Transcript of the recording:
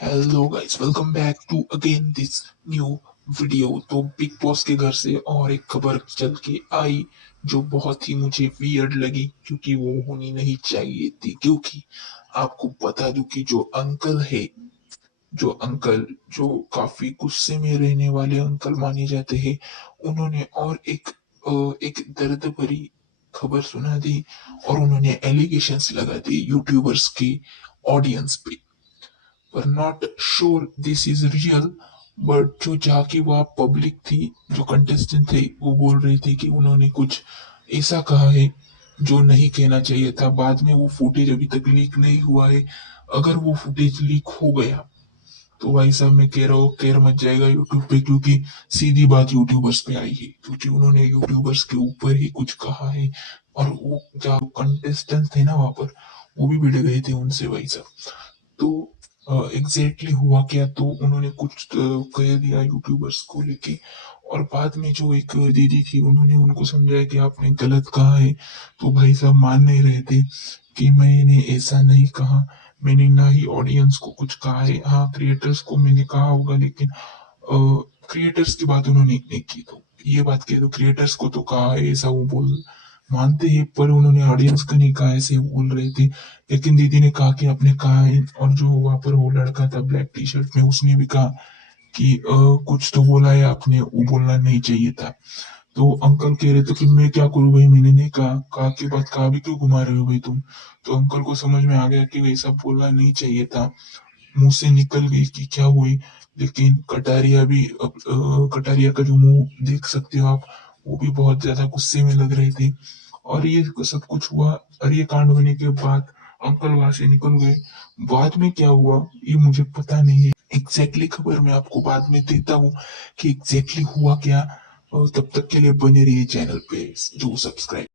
Hello guys, welcome back to again this new video. तो big boss के घर से और एक खबर चल के आई जो बहुत ही मुझे वियर्ड लगी, क्योंकि वो होनी नहीं चाहिए थी। क्योंकि आपको बता दूं कि जो अंकल जो काफी गुस्से में रहने वाले अंकल माने जाते हैं, उन्होंने और एक दर्द भरी खबर सुना दी और उन्होंने एलिगेशंस लगा दी यूट्यूबर्स की ऑडियंस पे। पर not sure this is real, but जो जहाँ की वह पब्लिक थी, जो कंटेस्टेंट थे, वो बोल रहे थे कि उन्होंने कुछ ऐसा कहा है जो नहीं कहना चाहिए था। बाद में वो फुटेज अभी तक लीक नहीं हुआ है। अगर वो फुटेज लीक हो गया तो भाई साहब, मैं कह रहा हूँ केयर मच जाएगा यूट्यूब पे, क्योंकि सीधी बात यूट्यूबर्स पे आई है, क्योंकि उन्होंने यूट्यूबर्स के ऊपर ही कुछ कहा है। और वो जो कंटेस्टेंट थे ना वहां पर, वो भी भिड़ गए थे उनसे भाई साहब। तो एग्जैक्टली हुआ क्या, तो उन्होंने कुछ कह दिया यूट्यूबर्स को लेके। और बाद में जो एक दीदी थी, उन्होंने उनको समझाया कि आपने गलत कहा है। तो भाई साहब मान नहीं रहे थे कि मैंने ऐसा नहीं कहा। मैंने ना ही ऑडियंस को कुछ कहा है। हाँ, क्रिएटर्स को मैंने कहा होगा, लेकिन क्रिएटर्स की बात उन्होंने नहीं की। तो ये बात कह दो, क्रिएटर्स को तो कहा है ऐसा वो बोल मानते हैं, पर उन्होंने ऑडियंस का नहीं कहा, ऐसे बोल रहे थे। लेकिन दीदी ने कहा कि आपने कहा है। और जो वहां पर वो लड़का था ब्लैक टी शर्ट में, उसने भी कहा कि कुछ तो बोला है आपने, वो बोलना नहीं चाहिए था। तो अंकल कह रहे थे कि मैं क्या करूं भाई, मैंने नहीं कहा। कहा की बात कहा भी क्यों घुमा रहे हो भाई तुम। तो अंकल को समझ में आ गया कि वैसा बोलना नहीं चाहिए था। मुंह से निकल गई कि क्या हुई। लेकिन कटारिया भी कटारिया का जो मुंह देख सकते हो आप, वो भी बहुत ज्यादा गुस्से में लग रहे थे। और ये सब कुछ हुआ, और ये कांड होने के बाद अंकल वहां से निकल गए। बाद में क्या हुआ ये मुझे पता नहीं है। एग्जैक्टली खबर मैं आपको बाद में देता हूँ कि एग्जैक्टली हुआ क्या। और तब तक के लिए बने रहिए चैनल पे, जो सब्सक्राइब